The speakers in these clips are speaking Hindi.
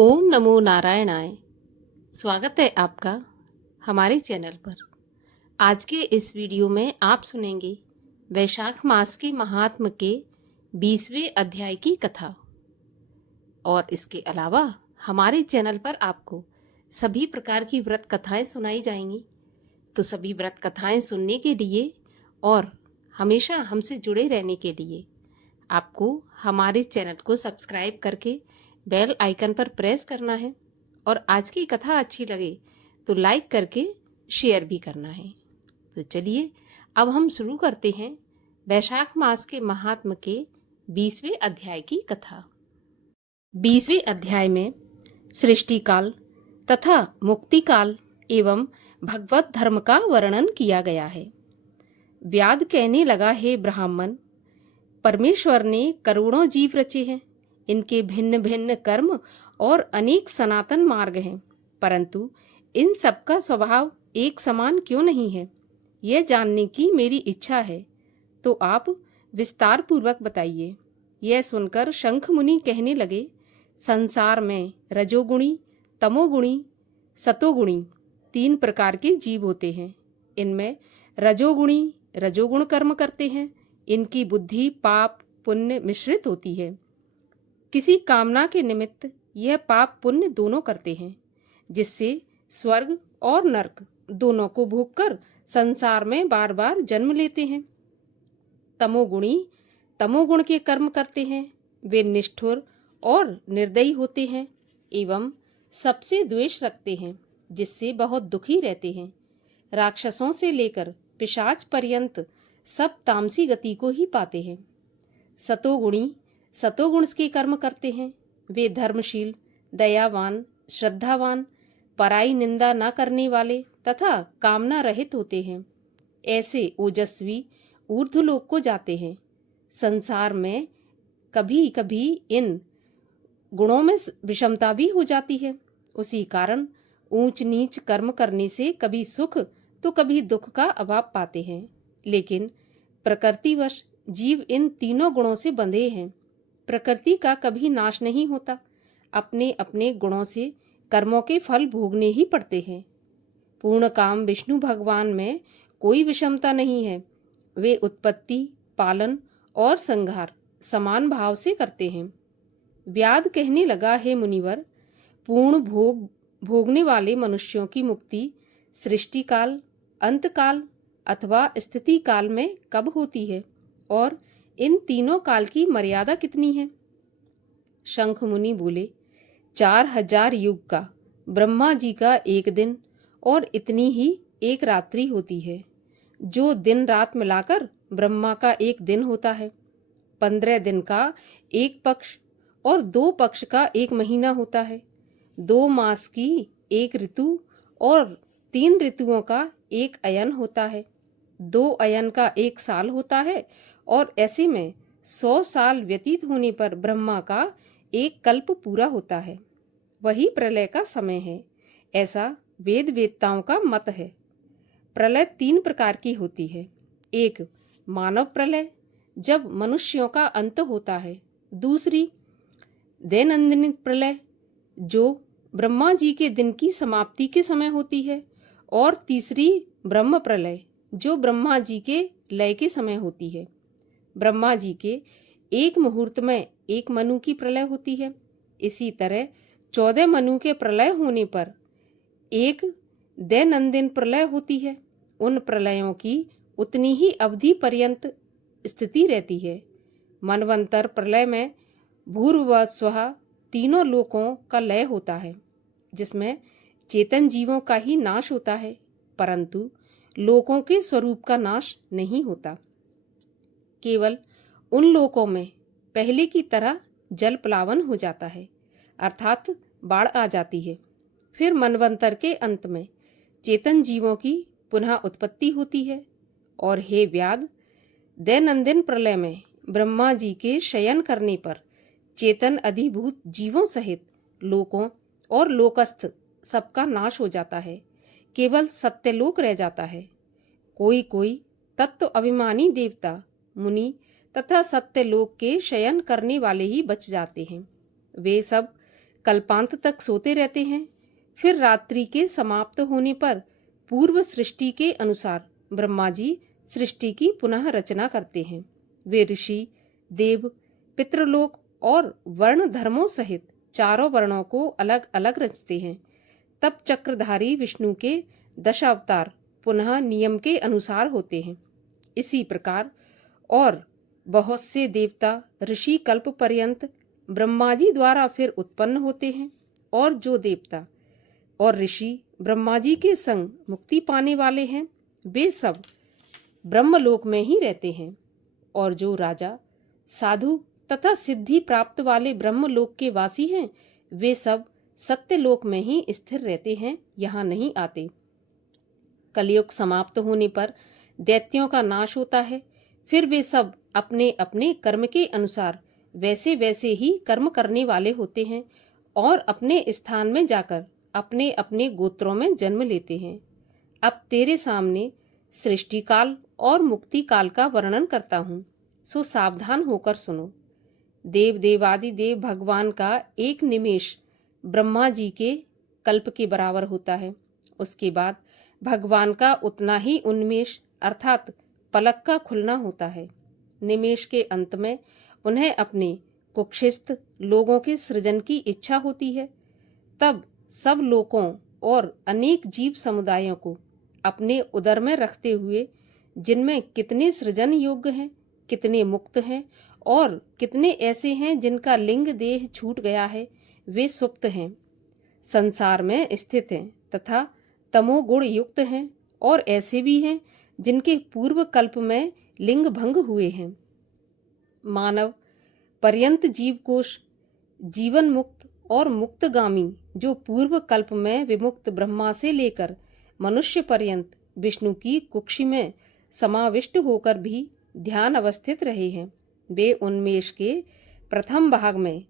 ओम नमो नारायणाय। स्वागत है आपका हमारे चैनल पर। आज के इस वीडियो में आप सुनेंगे वैशाख मास के महात्म के 20वें अध्याय की कथा। और इसके अलावा हमारे चैनल पर आपको सभी प्रकार की व्रत कथाएं सुनाई जाएंगी। तो सभी व्रत कथाएं सुनने के लिए और हमेशा हमसे जुड़े रहने के लिए आपको हमारे चैनल को सब्सक्राइब करके बेल आइकन पर प्रेस करना है और आज की कथा अच्छी लगे तो लाइक करके शेयर भी करना है। तो चलिए अब हम शुरू करते हैं वैशाख मास के महात्म के 20वें अध्याय की कथा। 20वें अध्याय में सृष्टि काल तथा मुक्ति काल एवं भगवत धर्म का वर्णन किया गया है। व्याद कहने लगा, हे ब्राह्मण, परमेश्वर ने करोड़ों जीव रचे हैं। इनके भिन्न भिन्न कर्म और अनेक सनातन मार्ग हैं, परंतु इन सबका स्वभाव एक समान क्यों नहीं है, यह जानने की मेरी इच्छा है। तो आप विस्तार पूर्वक बताइए। यह सुनकर शंख मुनि कहने लगे, संसार में रजोगुणी, तमोगुणी, सतोगुणी 3 प्रकार के जीव होते हैं। इनमें रजोगुणी रजोगुण कर्म करते हैं। इनकी बुद्धि पाप पुण्य मिश्रित होती है। किसी कामना के निमित्त यह पाप पुण्य दोनों करते हैं, जिससे स्वर्ग और नरक दोनों को भोगकर संसार में बार बार जन्म लेते हैं। तमोगुणी तमोगुण के कर्म करते हैं। वे निष्ठुर और निर्दयी होते हैं एवं सबसे द्वेष रखते हैं, जिससे बहुत दुखी रहते हैं। राक्षसों से लेकर पिशाच पर्यंत सब तामसी गति को ही पाते हैं। सतोगुणी सतोगुण के कर्म करते हैं। वे धर्मशील, दयावान, श्रद्धावान, पराई निंदा न करने वाले तथा कामना रहित होते हैं। ऐसे ओजस्वी ऊर्ध्वलोक को जाते हैं। संसार में कभी कभी इन गुणों में विषमता भी हो जाती है। उसी कारण ऊंच नीच कर्म करने से कभी सुख तो कभी दुख का अभाव पाते हैं। लेकिन प्रकृतिवश जीव इन तीनों गुणों से बंधे हैं। प्रकृति का कभी नाश नहीं होता। अपने अपने गुणों से कर्मों के फल भोगने ही पड़ते हैं। पूर्ण काम विष्णु भगवान में कोई विषमता नहीं है। वे उत्पत्ति, पालन और संहार समान भाव से करते हैं। व्याद कहने लगा, हे मुनिवर, पूर्ण भोगने वाले मनुष्यों की मुक्ति सृष्टि काल, अंत काल अथवा स्थिति काल में कब होती है, और इन तीनों काल की मर्यादा कितनी है? शंख मुनि बोले, 4000 युग का ब्रह्मा जी का एक दिन और इतनी ही एक रात्रि होती है, जो दिन रात मिलाकर ब्रह्मा का एक दिन होता है। 15 दिन का एक पक्ष और 2 पक्ष का एक महीना होता है। 2 मास की एक ऋतु और 3 ऋतुओं का एक अयन होता है। 2 अयन का एक साल होता है और ऐसे में 100 साल व्यतीत होने पर ब्रह्मा का एक कल्प पूरा होता है। वही प्रलय का समय है, ऐसा वेद वेत्ताओं का मत है। प्रलय 3 प्रकार की होती है। एक मानव प्रलय, जब मनुष्यों का अंत होता है। दूसरी दैनंदिन प्रलय, जो ब्रह्मा जी के दिन की समाप्ति के समय होती है। और तीसरी ब्रह्म प्रलय, जो ब्रह्मा जी के लय के समय होती है। ब्रह्मा जी के एक मुहूर्त में एक मनु की प्रलय होती है। इसी तरह 14 मनु के प्रलय होने पर एक दैनंदिन प्रलय होती है। उन प्रलयों की उतनी ही अवधि पर्यंत स्थिति रहती है। मनवंतर प्रलय में भूर्भुवः स्वः तीनों लोकों का लय होता है, जिसमें चेतन जीवों का ही नाश होता है, परंतु लोकों के स्वरूप का नाश नहीं होता। केवल उन लोकों में पहले की तरह जल प्लावन हो जाता है, अर्थात बाढ़ आ जाती है। फिर मनवंतर के अंत में चेतन जीवों की पुनः उत्पत्ति होती है। और हे व्याद, दैनंदिन प्रलय में ब्रह्मा जी के शयन करने पर चेतन अधिभूत जीवों सहित लोकों और लोकस्थ सबका नाश हो जाता है। केवल सत्यलोक रह जाता है। कोई कोई तत्व अभिमानी देवता, मुनि तथा सत्यलोक के शयन करने वाले ही बच जाते हैं। वे सब कल्पांत तक सोते रहते हैं। फिर रात्रि के समाप्त होने पर पूर्व सृष्टि के अनुसार ब्रह्मा जी सृष्टि की पुनः रचना करते हैं। वे ऋषि, देव, पितृलोक और वर्ण धर्मों सहित चारों वर्णों को अलग अलग रचते हैं। तब चक्रधारी विष्णु के दशावतार पुनः नियम के अनुसार होते हैं। इसी प्रकार और बहुत से देवता ऋषि कल्प पर्यंत ब्रह्मा जी द्वारा फिर उत्पन्न होते हैं, और जो देवता और ऋषि ब्रह्मा जी के संग मुक्ति पाने वाले हैं वे सब ब्रह्मलोक में ही रहते हैं, और जो राजा, साधु तथा सिद्धि प्राप्त वाले ब्रह्मलोक के वासी हैं वे सब सत्यलोक में ही स्थिर रहते हैं, यहाँ नहीं आते। कलयुग समाप्त होने पर दैत्यों का नाश होता है। फिर वे सब अपने अपने कर्म के अनुसार वैसे वैसे ही कर्म करने वाले होते हैं और अपने स्थान में जाकर अपने अपने गोत्रों में जन्म लेते हैं। अब तेरे सामने सृष्टि काल और मुक्ति काल का वर्णन करता हूँ, सो सावधान होकर सुनो। देव देवादि देव भगवान का एक निमेष ब्रह्मा जी के कल्प के बराबर होता है। उसके बाद भगवान का उतना ही उन्मेष अर्थात पलक का खुलना होता है। निमेष के अंत में उन्हें अपने कुक्षिस्थ लोगों के सृजन की इच्छा होती है। तब सब लोकों और अनेक जीव समुदायों को अपने उदर में रखते हुए, जिनमें कितने सृजन योग्य हैं, कितने मुक्त हैं और कितने ऐसे हैं जिनका लिंग देह छूट गया है, वे सुप्त हैं, संसार में स्थित हैं तथा तमोगुण युक्त हैं, और ऐसे भी हैं जिनके पूर्व कल्प में लिंग भंग हुए हैं। मानव पर्यंत जीवकोश जीवन मुक्त और मुक्तगामी जो पूर्व कल्प में विमुक्त ब्रह्मा से लेकर मनुष्य पर्यंत विष्णु की कुक्षी में समाविष्ट होकर भी ध्यान अवस्थित रहे हैं, वे उन्मेष के प्रथम भाग में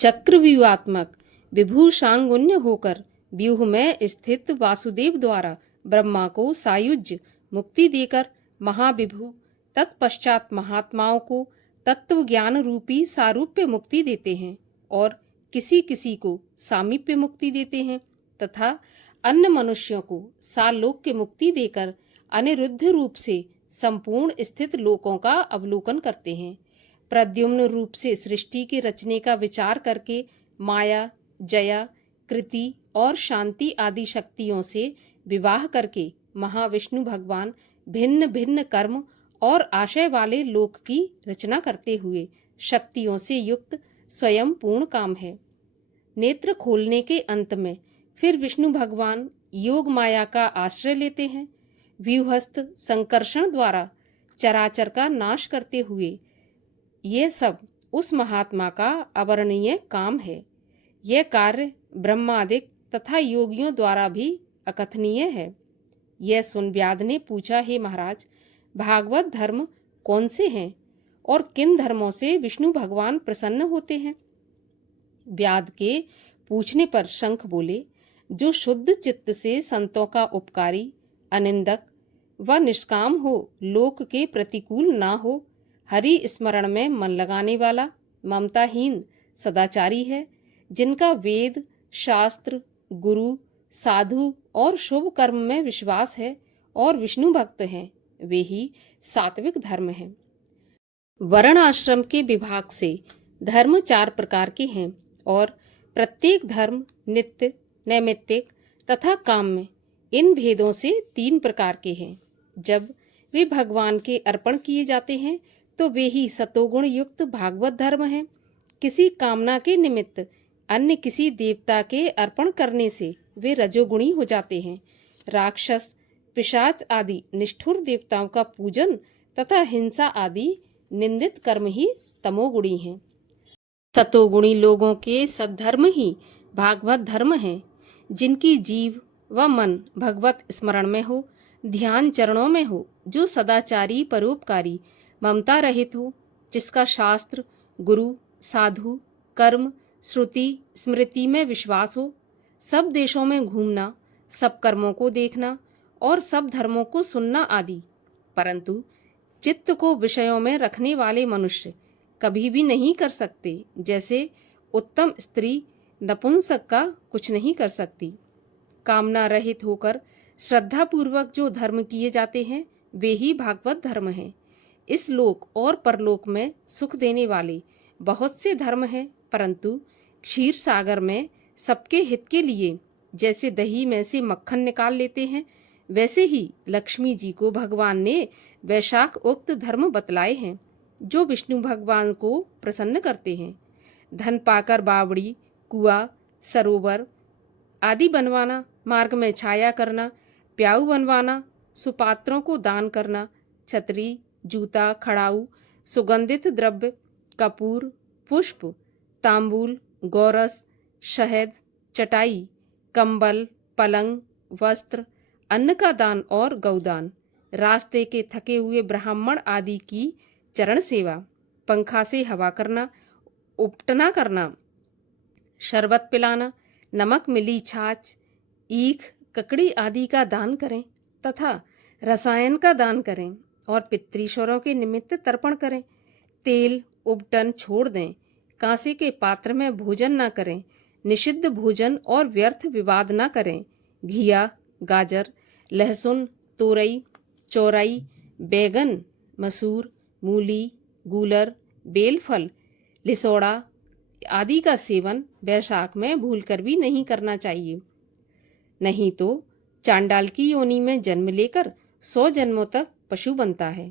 चक्रव्यूहात्मक विभूषांगुन्य होकर व्यूह में स्थित वासुदेव द्वारा ब्रह्मा को सायुज्य मुक्ति देकर महाविभू तत्पश्चात महात्माओं को तत्व ज्ञान रूपी सारूप्य मुक्ति देते हैं और किसी किसी को सामीप्य मुक्ति देते हैं तथा अन्य मनुष्यों को सालोक्य मुक्ति देकर अनिरुद्ध रूप से संपूर्ण स्थित लोकों का अवलोकन करते हैं। प्रद्युम्न रूप से सृष्टि के रचने का विचार करके माया, जया, कृति और शांति आदि शक्तियों से विवाह करके महाविष्णु भगवान भिन्न भिन्न कर्म और आशय वाले लोक की रचना करते हुए शक्तियों से युक्त स्वयं पूर्ण काम है। नेत्र खोलने के अंत में फिर विष्णु भगवान योग माया का आश्रय लेते हैं। व्यूहस्थ संकर्षण द्वारा चराचर का नाश करते हुए ये सब उस महात्मा का अवर्णनीय काम है। यह कार्य ब्रह्मादिक तथा योगियों द्वारा भी अकथनीय है। यह सुन व्याध ने पूछा, हे महाराज, भागवत धर्म कौन से हैं और किन धर्मों से विष्णु भगवान प्रसन्न होते हैं? व्याध के पूछने पर शंख बोले, जो शुद्ध चित्त से संतों का उपकारी, अनिंदक व निष्काम हो, लोक के प्रतिकूल ना हो, हरि स्मरण में मन लगाने वाला, ममताहीन सदाचारी है, जिनका वेद, शास्त्र, गुरु, साधु और शुभ कर्म में विश्वास है और विष्णु भक्त हैं, वे ही सात्विक धर्म हैं। वर्ण आश्रम के विभाग से धर्म 4 प्रकार के हैं और प्रत्येक धर्म नित्य, नैमित्तिक तथा काम्य, इन भेदों से 3 प्रकार के हैं। जब वे भगवान के अर्पण किए जाते हैं तो वे ही सतोगुण युक्त भागवत धर्म हैं। किसी कामना के निमित्त अन्य किसी देवता के अर्पण करने से वे रजोगुणी हो जाते हैं। राक्षस, पिशाच आदि निष्ठुर देवताओं का पूजन तथा हिंसा आदि निंदित कर्म ही तमोगुणी हैं। सतोगुणी लोगों के सद्धर्म ही भागवत धर्म हैं, जिनकी जीव व मन भगवत स्मरण में हो, ध्यान चरणों में हो, जो सदाचारी, परोपकारी, ममता रहित हो, जिसका शास्त्र, गुरु, साधु, कर्म, श्रुति, स्मृति में विश्वास हो, सब देशों में घूमना, सब कर्मों को देखना और सब धर्मों को सुनना आदि, परंतु चित्त को विषयों में रखने वाले मनुष्य कभी भी नहीं कर सकते, जैसे उत्तम स्त्री नपुंसक का कुछ नहीं कर सकती। कामना रहित होकर श्रद्धापूर्वक जो धर्म किए जाते हैं वे ही भागवत धर्म हैं। इस लोक और परलोक में सुख देने वाले बहुत से धर्म हैं, परंतु क्षीर सागर में सबके हित के लिए जैसे दही में से मक्खन निकाल लेते हैं, वैसे ही लक्ष्मी जी को भगवान ने वैशाख उक्त धर्म बतलाए हैं जो विष्णु भगवान को प्रसन्न करते हैं। धन पाकर बावड़ी, कुआं, सरोवर आदि बनवाना, मार्ग में छाया करना, प्याऊ बनवाना, सुपात्रों को दान करना, छतरी, जूता, खड़ाऊ, सुगंधित द्रव्य, कपूर, पुष्प, तांबूल, गौरस, शहद, चटाई, कंबल, पलंग, वस्त्र, अन्न का दान और गौदान, रास्ते के थके हुए ब्राह्मण आदि की चरण सेवा, पंखा से हवा करना, उपटना करना, शरबत पिलाना, नमक मिली छाछ, ईख, ककड़ी आदि का दान करें तथा रसायन का दान करें और पितृश्वरों के निमित्त तर्पण करें। तेल उपटन छोड़ दें, कांसे के पात्र में भोजन न करें, निषिद्ध भोजन और व्यर्थ विवाद न करें। घिया, गाजर, लहसुन, तोरई, चौराई, बैगन, मसूर, मूली, गूलर, बेलफल, लिसोड़ा आदि का सेवन वैशाख में भूलकर भी नहीं करना चाहिए, नहीं तो चांडाल की योनि में जन्म लेकर 100 जन्मों तक पशु बनता है।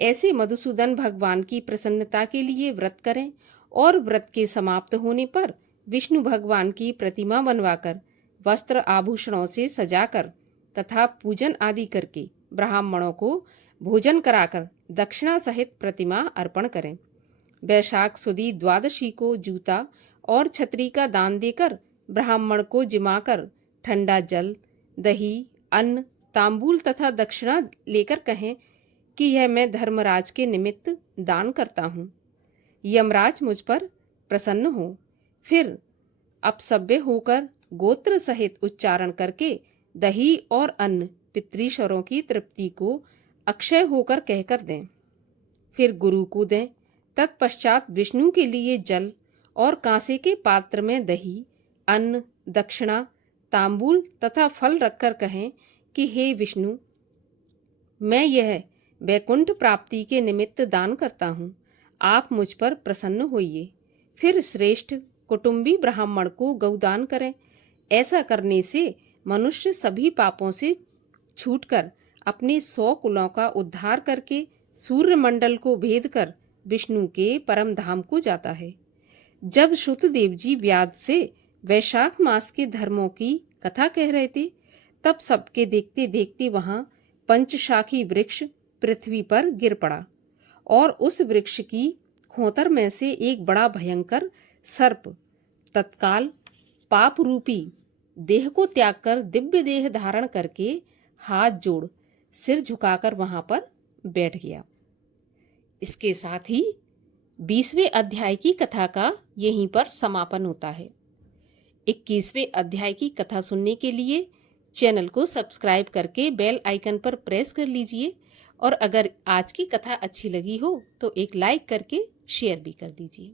ऐसे मधुसूदन भगवान की प्रसन्नता के लिए व्रत करें और व्रत के समाप्त होने पर विष्णु भगवान की प्रतिमा बनवाकर वस्त्र आभूषणों से सजाकर तथा पूजन आदि करके ब्राह्मणों को भोजन कराकर दक्षिणा सहित प्रतिमा अर्पण करें। वैशाख सुदी द्वादशी को जूता और छतरी का दान देकर ब्राह्मण को जिमाकर ठंडा जल, दही, अन्न, तांबूल तथा दक्षिणा लेकर कहें कि यह मैं धर्मराज के निमित्त दान करता हूँ, यमराज मुझ पर प्रसन्न हो। फिर अपसभ्य होकर गोत्र सहित उच्चारण करके दही और अन्न पितृश्वरों की तृप्ति को अक्षय होकर कहकर दें। फिर गुरु को दें। तत्पश्चात विष्णु के लिए जल और कांसे के पात्र में दही, अन्न, दक्षिणा, तांबूल तथा फल रखकर कहें कि हे विष्णु, मैं यह वैकुंठ प्राप्ति के निमित्त दान करता हूँ, आप मुझ पर प्रसन्न होइए। फिर श्रेष्ठ कुटुंबी ब्राह्मण को गौदान करें। ऐसा करने से मनुष्य सभी पापों से छूटकर अपने 100 कुलों का उद्धार करके सूर्यमंडल को भेद कर विष्णु के परम धाम को जाता है। जब श्रुतदेव जी व्याध से वैशाख मास के धर्मों की कथा कह रहे थे, तब सबके देखते देखते वहां पंचशाखी वृक्ष पृथ्वी पर गिर पड़ा और उस वृक्ष की खोतर में से एक बड़ा भयंकर सर्प तत्काल पाप रूपी देह को त्याग कर दिव्य देह धारण करके हाथ जोड़ सिर झुकाकर वहां पर बैठ गया। इसके साथ ही 20वें अध्याय की कथा का यहीं पर समापन होता है। 21वें अध्याय की कथा सुनने के लिए चैनल को सब्सक्राइब करके बेल आइकन पर प्रेस कर लीजिए और अगर आज की कथा अच्छी लगी हो तो एक लाइक करके शेयर भी कर दीजिए।